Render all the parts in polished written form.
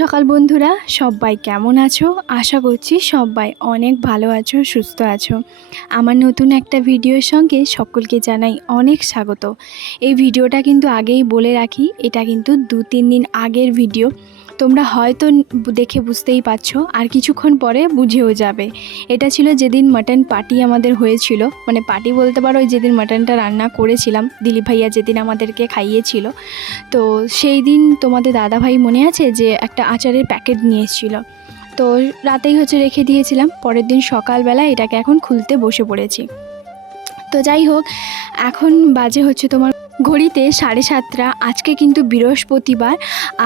সকাল বন্ধুরা, সবাই কেমন আছো? আশা করছি সবাই অনেক ভালো আছো, সুস্থ আছো। আমার নতুন একটা ভিডিওর সঙ্গে সকলকে জানাই অনেক স্বাগত। এই ভিডিওটা কিন্তু আগেই বলে রাখি, এটা কিন্তু 2-3 দিন আগের ভিডিও। তোমরা হয়তো দেখে বুঝতেই পারছো, আর কিছুক্ষণ পরে বুঝেও যাবে। এটা ছিল যেদিন মাটন পার্টি আমাদের হয়েছিল, মানে পার্টি বলতে পারো, ওই যেদিন মাটনটা রান্না করেছিলাম, দিলীপ ভাইয়া যেদিন আমাদেরকে খাইয়েছিল। তো সেই দিন তোমাদের দাদাভাই মনে আছে যে একটা আচারের প্যাকেট নিয়ে এসেছিল, তো রাতেই রেখে দিয়েছিলাম। পরের দিন সকালবেলা এটাকে এখন খুলতে বসে পড়েছি। তো যাই হোক, এখন বাজে তোমার ঘড়িতে 7:30। আজকে কিন্তু বৃহস্পতিবার,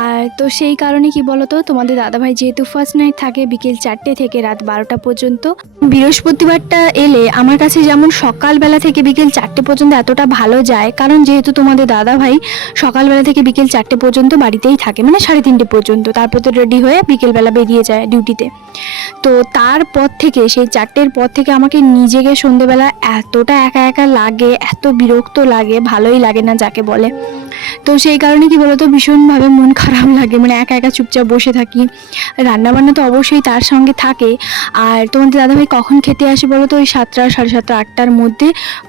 আর তো সেই কারণে কি বলো তো, তোমাদের দাদাভাই যেহেতু ফার্স্ট নাইট থাকে বিকেল 4টে থেকে রাত 12টা পর্যন্ত, বৃহস্পতিবারটা এলে আমার কাছে যেমন সকালবেলা থেকে বিকেল 4টে পর্যন্ত এতটা ভালো যায়, কারণ যেহেতু তোমাদের দাদাভাই সকালবেলা থেকে বিকেল 4টে পর্যন্ত বাড়িতেই থাকে, মানে 3:30 পর্যন্ত, তারপর তো রেডি হয়ে বিকেলবেলা বেরিয়ে যায় ডিউটিতে। তো তারপর থেকে, সেই 4টের পর থেকে আমাকে নিজেকে সন্ধেবেলা এতটা একা একা লাগে, এত বিরক্ত লাগে, ভালোই লাগে না যাকে বলে। তো সেই কারণে কি বলতো, ভীষণভাবে মন খারাপ লাগে, মানে একা একা চুপচাপ বসে থাকি। রান্নাবান্না তো অবশ্যই তার সঙ্গে থাকে। আর তোমাদের দাদাভাই কখন খেতে আসে বলো তো, ওই 7টা, 7:30, 8টার মধ্যে।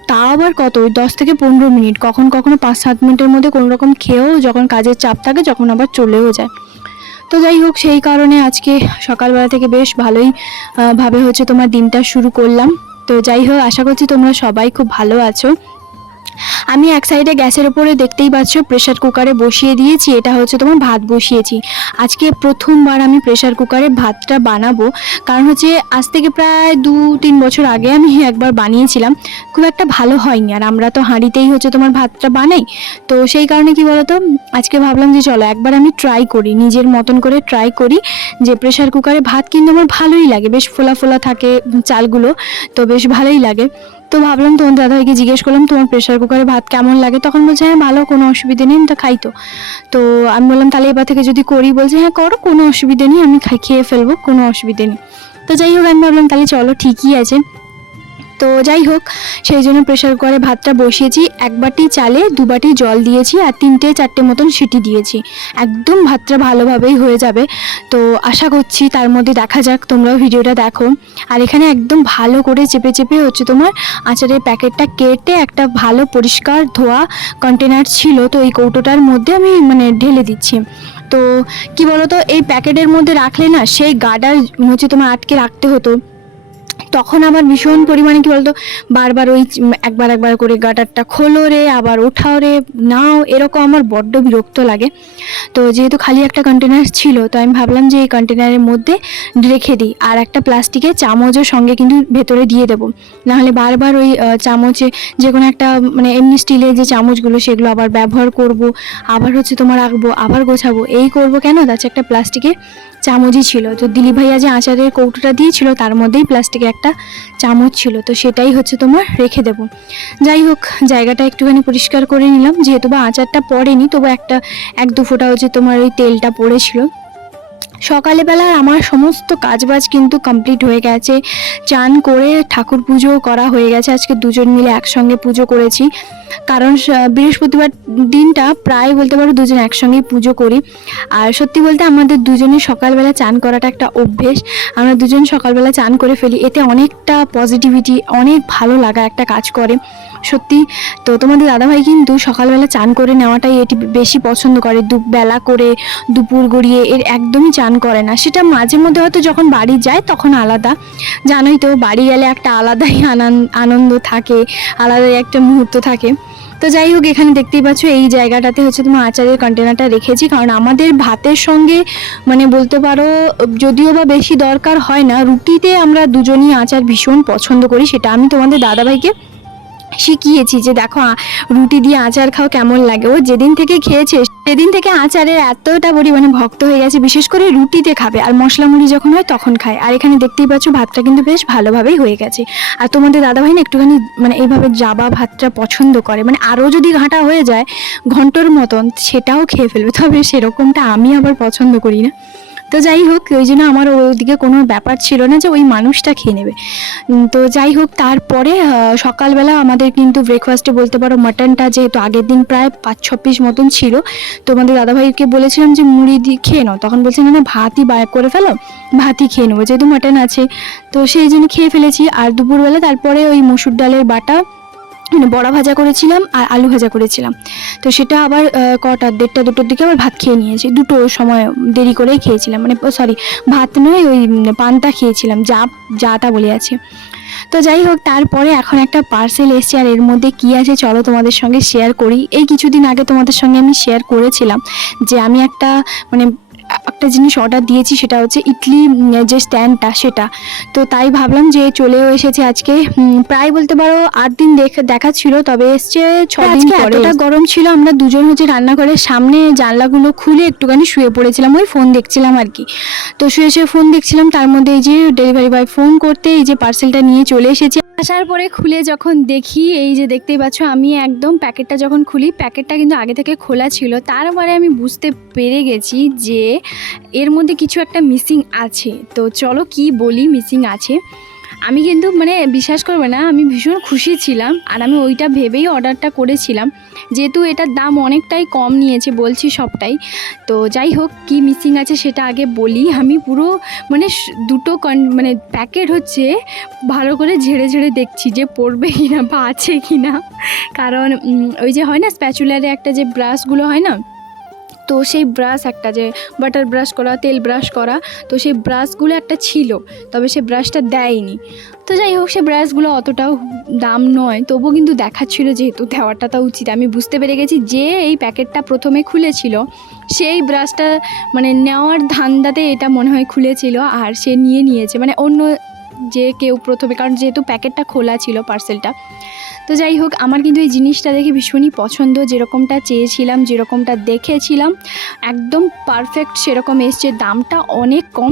তাও আবার কত, ওই 10 থেকে 15 মিনিট, কখনো 5-7 মিনিটের মধ্যে কোনো রকম খেয়েও, যখন কাজের চাপ থাকে যখন আবার চলেও যায়। তো যাই হোক, সেই কারণে আজকে সকালবেলা থেকে বেশ ভালোই ভাবে তোমার দিনটা শুরু করলাম। তো যাই হোক, আশা করছি তোমরা সবাই খুব ভালো আছো। আমি এক সাইডে গ্যাসের উপরে দেখতেই পাচ্ছ প্রেসার কুকারে বসিয়ে দিয়েছি, এটা তোমার ভাত বসিয়েছি। আজকে প্রথমবার আমি প্রেসার কুকারে ভাতটা বানাবো, কারণ আজ থেকে প্রায় 2-3 বছর আগে আমি একবার বানিয়েছিলাম, খুব একটা ভালো হয়নি। আর আমরা তো হাঁড়িতেই তোমার ভাতটা বানাই। তো সেই কারণে কি বলতো, আজকে ভাবলাম যে চলো একবার আমি ট্রাই করি, নিজের মতন করে ট্রাই করি, যে প্রেসার কুকারে ভাত কিন্তু আমার ভালোই লাগে, বেশ ফোলা ফোলা থাকে চালগুলো, তো বেশ ভালোই লাগে। তো ভাবলাম তোমার দাদাভাইকে জিজ্ঞেস করলাম, তোমার প্রেসার কুকারে ভাত কেমন লাগে? তখন বলছে হ্যাঁ ভালো, কোনো অসুবিধে নেই, আমি তো খাই। তো আমি বললাম তাহলে এবার থেকে যদি করি, বলছে হ্যাঁ করো, কোনো অসুবিধে নেই, আমি খেয়ে ফেলবো, কোনো অসুবিধে নেই। তো যাই হোক, আমি ভাবলাম তাহলে চলো ঠিকই আছে। তো যাই হোক, সেই জন্য প্রেসার কুকারে ভাতটা বসিয়েছি। 1 বাটি চালে 2 বাটি জল দিয়েছি, আর 3-4টে মতন সিটি দিয়েছি। একদম ভাতটা ভালোভাবেই হয়ে যাবে। তো আশা করছি, তার মধ্যে দেখা যাক, তোমরাও ভিডিওটা দেখো। আর এখানে একদম ভালো করে চেপে চেপে তোমার আচারের প্যাকেটটা কেটে একটা ভালো পরিষ্কার ধোয়া কন্টেনার ছিল, তো এই কৌটোটার মধ্যে আমি ঢেলে দিচ্ছি। তো কি বলতো, এই প্যাকেটের মধ্যে রাখলে না, সেই গার্ডার তোমার আটকে রাখতে হতো, তখন আবার ভীষণ পরিমাণে কি বলতো, বারবার ওই একবার করে গাটারটা খোলো রে, আবার ওঠাও রে, নাও, এরকম আমার বড্ড বিরক্ত লাগে। তো যেহেতু খালি একটা কন্টেনার ছিল, তো আমি ভাবলাম যে এই কন্টেনারের মধ্যে রেখে দিই, আর একটা প্লাস্টিকের চামচও সঙ্গে কিন্তু ভেতরে দিয়ে দেবো, নাহলে বারবার ওই চামচে, যে কোনো একটা এমনি স্টিলের যে চামচগুলো, সেগুলো আবার ব্যবহার করব, আবার তোমার রাখবো, আবার গোছাবো, এই করব কেন? তার একটা প্লাস্টিকের চামচই ছিল। তো দিলীপ ভাইয়া যে আচারের কৌটোটা দিয়েছিল, তার মধ্যেই প্লাস্টিকের একটা চামচ ছিল, তো সেটাই তোমার রেখে দেব। যাই হোক, জায়গাটা একটুখানি পরিষ্কার করে নিলাম, যেহেতু বা আচারটা পড়েনি, তবু 1-2 ফোঁটা তোমার ওই তেলটা পড়েছিল। সকালবেলা আমার সমস্ত কাজবাজ কিন্তু কমপ্লিট হয়ে গেছে, চান করে ঠাকুর পুজো করা হয়ে গেছে। আজকে দুজন মিলে একসঙ্গে পুজো করেছি, কারণ বৃহস্পতিবার দিনটা প্রায় বলতে পারো দুজন একসঙ্গেই পুজো করি। আর সত্যি বলতে আমাদের দুজনের সকালবেলা চান করাটা একটা অভ্যেস, আমরা দুজন সকালবেলা চান করে ফেলি, এতে অনেকটা পজিটিভিটি, অনেক ভালো লাগা একটা কাজ করে সত্যি। তো তোমাদের দাদাভাই কিন্তু সকালবেলা চান করে নেওয়াটাই এটি বেশি পছন্দ করে, দুবেলা করে, দুপুর গড়িয়ে এর একদমই চান করে না। সেটা মাঝে মধ্যে হয়তো যখন বাড়ি যায় তখন আলাদা, জানোই তো, বাড়ি গেলে একটা আলাদাই আনন্দ থাকে, আলাদাই একটা মুহূর্ত থাকে। তো যাই হোক, এখানে দেখতেই পাচ্ছ এই জায়গাটাতে তোমার আচারের কন্টেনারটা রেখেছি, কারণ আমাদের ভাতের সঙ্গে বলতে পারো, যদিও বা বেশি দরকার হয় না, রুটিতে আমরা দুজনই আচার ভীষণ পছন্দ করি। সেটা আমি তোমাদের দাদাভাইকে শিখিয়েছি যে দেখো, রুটি দিয়ে আচার খাও কেমন লাগে। ও যেদিন থেকে খেয়েছে সেদিন থেকে আচারের এতটা পরিমাণে ভক্ত হয়ে গেছে, বিশেষ করে রুটিতে খাবে, আর মশলা মুড়ি যখন হয় তখন খায়। আর এখানে দেখতেই পাচ্ছ ভাতটা কিন্তু বেশ ভালোভাবেই হয়ে গেছে। আর তোমাদের দাদাভাই না একটুখানি এইভাবে জাবা ভাতটা পছন্দ করে, আরও যদি ঘাঁটা হয়ে যায় ঘন্টর মতন, সেটাও খেয়ে ফেলবে, তবে সেরকমটা আমি আবার পছন্দ করি না। তো যাই হোক ওই জন্য আমার ওদিকে কোনো ব্যাপার ছিল না যে ওই মানুষটা খেয়ে নেবে। তো যাই হোক তারপরে সকালবেলা আমাদের কিন্তু ব্রেকফাস্টে বলতে পারো মাটনটা, যেহেতু আগের দিন প্রায় 5-6 পিস মতন ছিল, তো আমাদের দাদাভাইকে বলেছিলাম যে মুড়ি দিয়ে খেয়ে নাও, তখন বলছে না ভাতই বার করে ফেলো, ভাতই খেয়ে নেবো যেহেতু মাটন আছে। তো সেই জন্য খেয়ে ফেলেছি। আর দুপুরবেলা তারপরে ওই মসুর ডালের বাটা, মানে বড়া ভাজা করেছিলাম আর আলু ভাজা করেছিলাম, তো সেটা আবার কটা 1:30-2টোর দিকে আবার ভাত খেয়ে নিয়েছি। 2টোর সময় দেরি করেই খেয়েছিলাম, মানে সরি ভাত নয়, ওই পান্তা খেয়েছিলাম, যাটা বলে আছে। তো যাই হোক তারপরে এখন একটা পার্সেল এসছে, আর এর মধ্যে কী আছে চলো তোমাদের সঙ্গে শেয়ার করি। এই কিছুদিন আগে তোমাদের সঙ্গে আমি শেয়ার করেছিলাম যে আমি একটা জিনিস অর্ডার দিয়েছি, সেটা হচ্ছে ইডলি যে স্ট্যান্ডটা সেটা। তো তাই ভাবলাম যে চলেও এসেছে আজকে, প্রায় বলতে পারো 8 দিন দেখাচ্ছিল, তবে এসছে 6 দিন পরে। এতটা গরম ছিল, আমরা দুজন হচ্ছে রান্নাঘরের সামনে জানলাগুলো খুলে একটুখানি শুয়ে পড়েছিলাম, ওই ফোন দেখছিলাম আর কি। তো শুয়ে ফোন দেখছিলাম, তার মধ্যে এই যে ডেলিভারি বয় ফোন করতে এই যে পার্সেলটা নিয়ে চলে এসেছে। আসার পরে খুলে যখন দেখি, এই যে দেখতেই পাচ্ছ, আমি একদম প্যাকেটটা যখন খুলি, প্যাকেটটা কিন্তু আগে থেকে খোলা ছিল। তারপরে আমি বুঝতে পেরে গেছি যে এর মধ্যে কিছু একটা মিসিং আছে। তো চলো কি বলি মিসিং আছে। আমি কিন্তু মানে বিশ্বাস করবে না, আমি ভীষণ খুশি ছিলাম, আর আমি ওইটা ভেবেই অর্ডারটা করেছিলাম, যেহেতু এটার দাম অনেকটাই কম নিয়েছে বলছি সবটাই। তো যাই হোক কি মিসিং আছে সেটা আগে বলি। আমি পুরো মানে দুটো মানে প্যাকেট হচ্ছে ভালো করে ঝেড়ে ঝেড়ে দেখছি যে পড়বে কিনা বা আছে কিনা, কারণ ওই যে হয় না স্প্যাচুলারে একটা যে ব্রাশগুলো হয় না, তো সেই ব্রাশ একটা যে বাটার ব্রাশ করা, তেল ব্রাশ করা, তো সেই ব্রাশগুলো একটা ছিল, তবে সে ব্রাশটা দেয়নি। তো যাই হোক সে ব্রাশগুলো অতটাও দাম নয়, তবুও কিন্তু দেখাচ্ছিল, যেহেতু দেওয়াটা তো উচিত। আমি বুঝতে পেরে গেছি যে এই প্যাকেটটা প্রথমে খুলেছিল সেই ব্রাশটা মানে নেওয়ার ধান্দাতে এটা মনে হয় খুলেছিল, আর সে নিয়েছে, মানে অন্য যে কেউ প্রথমে, কারণ যেহেতু প্যাকেটটা খোলা ছিল পার্সেলটা। তো যাই হোক আমার কিন্তু এই জিনিসটা দেখে ভীষণই পছন্দ, যেরকমটা চেয়েছিলাম, যেরকমটা দেখেছিলাম একদম পারফেক্ট সেরকম এসছে। দামটা অনেক কম।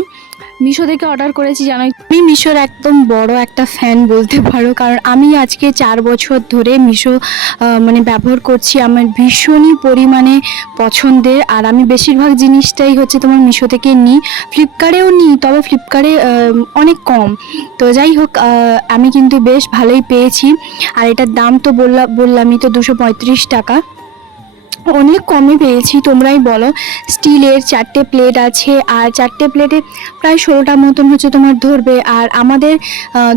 মিশো থেকে অর্ডার করেছি, জানোই আমি মিশোর একদম বড় একটা ফ্যান বলতে পারো, কারণ আমি আজকে 4 বছর ধরে মিশো মানে ব্যবহার করছি। আমার ভীষণই পরিমাণে পছন্দের, আর আমি বেশিরভাগ জিনিসটাই হচ্ছে তোমার মিশো থেকে নিই, ফ্লিপকার্টেও নিই, তবে ফ্লিপকার্টে অনেক কম। তো যাই হোক আমি কিন্তু বেশ ভালোই পেয়েছি। আর এটার দাম তো বললামই তো 235 টাকা, অনেক কমে পেয়েছি। তোমরাই বলো, স্টিলের 4টে প্লেট আছে, আর 4টে প্লেটে প্রায় 16টা মতন হচ্ছে তোমার ধরবে, আর আমাদের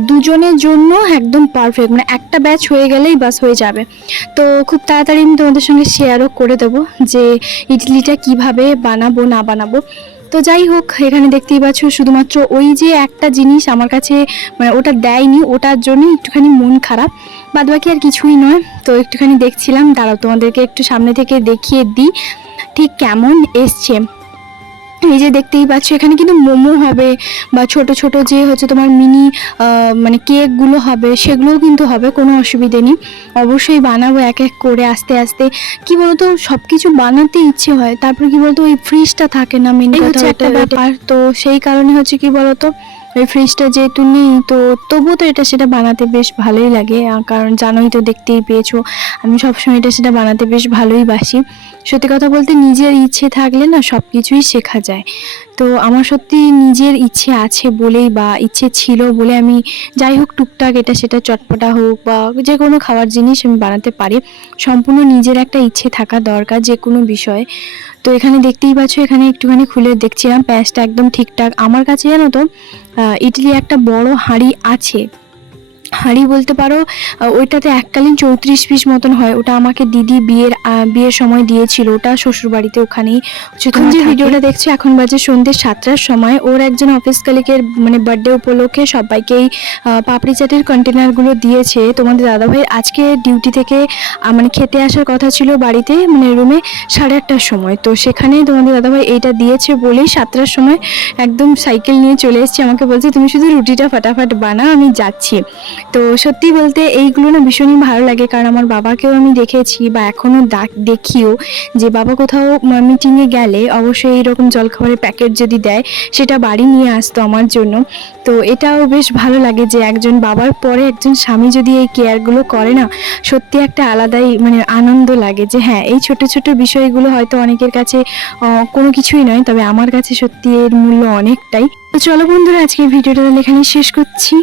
দুজনের জন্য একদম পারফেক্ট, মানে একটা ব্যাচ হয়ে গেলেই বাস হয়ে যাবে। তো খুব তাড়াতাড়ি আমি তোমাদের সঙ্গে শেয়ারও করে দেবো যে ইডলিটা কিভাবে বানাবো না বানাবো। তো যাই হোক এখানে দেখতেই পাচ্ছ, শুধুমাত্র ওই যে একটা জিনিস আমার কাছে মানে ওটা দেয়নি, ওটার জন্য একটুখানি মন খারাপ, বাদবাকি আর কিছুই নয়। তো একটুখানি দেখছিলাম, দাঁড়াও তোমাদেরকে একটু সামনে থেকে দেখিয়ে দিই ঠিক কেমন এসছে। এই যে দেখতেই পাচ্ছ, এখানে কিন্তু মোমো হবে, বা ছোট ছোট যে হচ্ছে তোমার মিনি মানে কেকগুলো হবে, সেগুলোও কিন্তু হবে, কোনো অসুবিধে নেই। অবশ্যই বানাবো এক এক করে আস্তে আস্তে। কি বলতো সব কিছু বানাতে ইচ্ছে হয়, তারপর কি বলতো ওই ফ্রিজটা থাকে না, মেন কথা একটা ব্যাপার। তো সেই কারণে হচ্ছে কি বলতো ওই ফ্রিজটা যেহেতু নেই, তো তবুও তো সেটা বানাতে বেশ ভালোই লাগে, কারণ জানোই তো দেখতেই পেয়েছো আমি সবসময় সেটা বানাতে বেশ ভালোই বাসি। সত্যি কথা বলতে নিজের ইচ্ছে থাকলে না সব কিছুই শেখা যায়। তো আমার সত্যি নিজের ইচ্ছে আছে বলেই, বা ইচ্ছে ছিল বলে আমি যাই হোক টুকটাক সেটা চটপটা হোক বা যে কোনো খাওয়ার জিনিস আমি বানাতে পারি। সম্পূর্ণ নিজের একটা ইচ্ছে থাকা দরকার যে কোনো বিষয়ে। তো এখানে দেখতেই পাচ্ছ, এখানে একটুখানি খুলে দেখছিলাম, প্যাঁচটা একদম ঠিকঠাক। আমার কাছে জানো তো ইডলি একটা বড় হাঁড়ি আছে, হাঁড়ি বলতে পারো, ওইটাতে এককালীন 34 পিস মতন হয়। ওটা আমাকে দিদি বিয়ের সময় দিয়েছিল, ওটা শ্বশুরবাড়িতে ওখানেই। যখন যে ভিডিওটা দেখছো এখন বাজে সন্ধ্যে 7টার সময়, ওর একজন অফিস কলিগের মানে বার্থডে উপলক্ষে সবাইকেই পাপড়ি চাটের কন্টেনারগুলো দিয়েছে। তোমাদের দাদাভাই আজকে ডিউটি থেকে মানে খেতে আসার কথা ছিল বাড়িতে, মানে রুমে 8:30টার সময়। তো সেখানেই তোমাদের দাদাভাই এইটা দিয়েছে বলেই 7টার সময় একদম সাইকেল নিয়ে চলে এসেছে, আমাকে বলছে তুমি শুধু রুটিটা ফাটাফাট বানাও, আমি যাচ্ছি। তো সত্যি বলতে এইগুলো না ভীষণই ভালো লাগে, কারণ আমার বাবাকেও আমি দেখেছি বা এখনও দেখিও যে বাবা কোথাও মিটিংয়ে গেলে অবশ্যই এইরকম জলখাবারের প্যাকেট যদি দেয় সেটা বাড়ি নিয়ে আসতো আমার জন্য। তো এটাও বেশ ভালো লাগে যে একজন বাবার পরে একজন স্বামী যদি এই কেয়ারগুলো করে না, সত্যি একটা আলাদাই মানে আনন্দ লাগে যে হ্যাঁ, এই ছোট ছোট বিষয়গুলো হয়তো অনেকের কাছে কোনো কিছুই নয়, তবে আমার কাছে সত্যি এর মূল্য অনেকটাই। তো চলো বন্ধুরা, আজকের ভিডিওটা তাহলে এখানেই শেষ করছি।